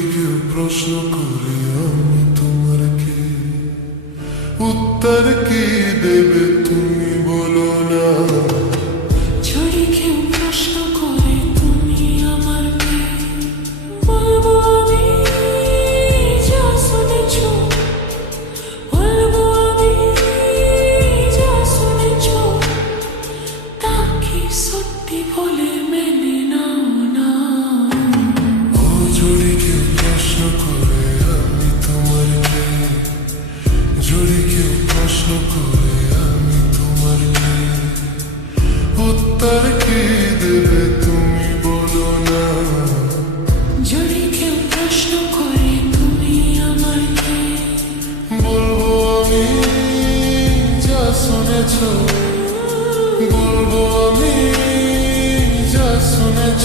যদি কেউ প্রশ্ন করে আমি তোমার কে, উত্তর কি দেবে তুমি বলো না। যদি কেউ প্রশ্ন করে তুমি আমার কে, বলবো আমি যা শুনেছ, বলবো আমি যা শুনেছ, তা কি সত্যি বলে মেনে নাও না। ও যদি কেউ প্রশ্ন করে আমি তোমার কে, যদি কেউ প্রশ্ন করে আমি তোমার কে, উত্তর কি দেবে তুমি বলো না। যদি কেউ প্রশ্ন করে তুমি আমার কে, বলবো আমি যা শুনেছ, বলবো আমি যা শুনেছ।